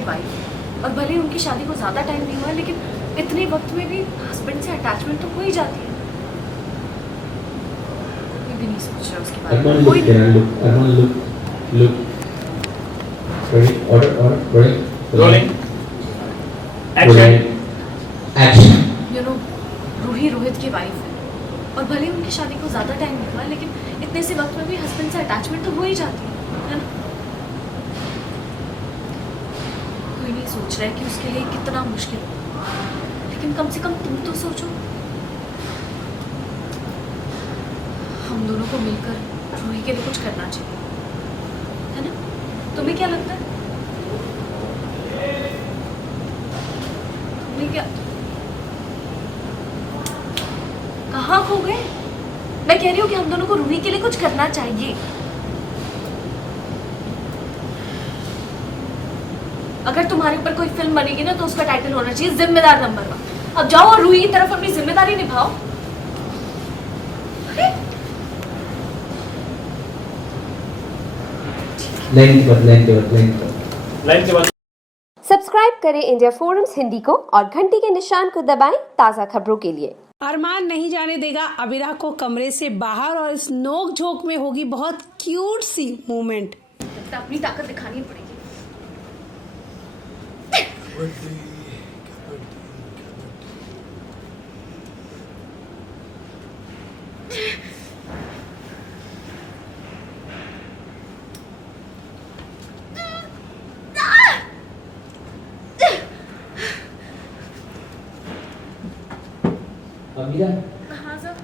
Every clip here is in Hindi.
उसकी वाइफ, और भले ही उनकी शादी को ज़्यादा टाइम नहीं हुआ लेकिन इतने वक्त में भी हस्बैंड से अटैचमेंट तो हो ही जाती है। ये भी नहीं सोच रहा उसके बारे में कोई। Look. Ready? Order. Ready? Rolling. Action. Action. You know Roohi Rohit की वाइफ है, और भले ही उनकी शादी को ज़्यादा टाइम नहीं हुआ लेकिन इतने से वक्त में भी हस्बैंड से अटैचमेंट तो हो ही जाती है ना। कोई नहीं सोच रहा है कि उसके लिए कितना मुश्किल है, लेकिन कम से कम तुम तो सोचो। हम दोनों को मिलकर रूही के लिए कुछ करना चाहिए, है ना? तुम्हें क्या लगता है? तुम्हें क्या? कहाँ खो गए? मैं कह रही हूँ कि हम दोनों को रूही के लिए कुछ करना चाहिए। अगर तुम्हारे ऊपर कोई फिल्म बनेगी ना तो उसका टाइटल होना चाहिए जिम्मेदार नंबर 1। अब जाओ और रूही की तरफ अपनी जिम्मेदारी निभाओ। लाइन के बाद सब्सक्राइब करें इंडिया फोरम्स हिंदी को और घंटी के निशान को दबाएं ताज़ा खबरों के लिए। अरमान नहीं जाने देगा अबिरा को कमरे से बाहर और इस नोक झोंक में होगी बहुत क्यूट सी मूवमेंट। अपनी ताकत दिखानी पड़ेगी।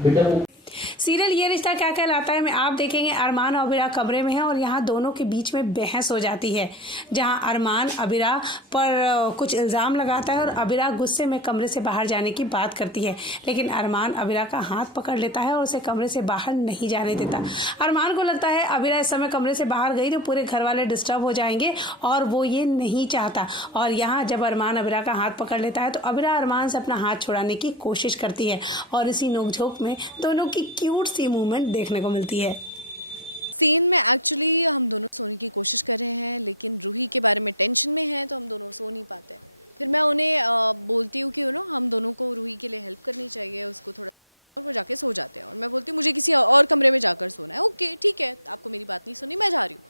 बेटा वो सीरियल ये रिश्ता क्या कहलाता है में आप देखेंगे अरमान और अबिरा कमरे में हैं और यहाँ दोनों के बीच में बहस हो जाती है, जहाँ अरमान अबिरा पर कुछ इल्ज़ाम लगाता है और अबिरा गुस्से में कमरे से बाहर जाने की बात करती है, लेकिन अरमान अबिरा का हाथ पकड़ लेता है और उसे कमरे से बाहर नहीं जाने देता। अरमान को लगता है अबिरा इस समय कमरे से बाहर गई तो पूरे घर वाले डिस्टर्ब हो जाएंगे और वो ये नहीं चाहता। और यहाँ जब अरमान अबिरा का हाथ पकड़ लेता है तो अबिरा अरमान से अपना हाथ छुड़ाने की कोशिश करती है और इसी नोकझोंक में दोनों की क्यूट सी मूवमेंट देखने को मिलती है। सीन में एक्चुअली हम दोनों सोने की कोशिश कर रहे हैं, लेकिन रूही के बारे में टेंशन में हैं तो हम दोनों सो नहीं पाते। फिर मैं उन्हें बोलती हूँ कि हम दोनों को रूही के लिए हेल्प करनी चाहिए उसको थोड़ा, और वो जाके सो जाते हैं। और मैं बोलती हूँ मुझे किसी और कमरे में जाकर सोना है। ओके ठीक है, आपको मेरी बात नहीं सुनी, मैं जा रही हूँ।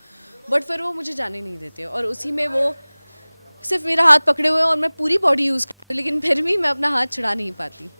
बट फिर वो मुझे जाने नहीं देते और उसी में वो सिर्फ मेरा हाथ पकड़े हुए हैं और मैं पूरी बॉडी यूज़ करती हूँ, लेकिन फिर भी मैं अपना हाथ छुड़ा नहीं पाती।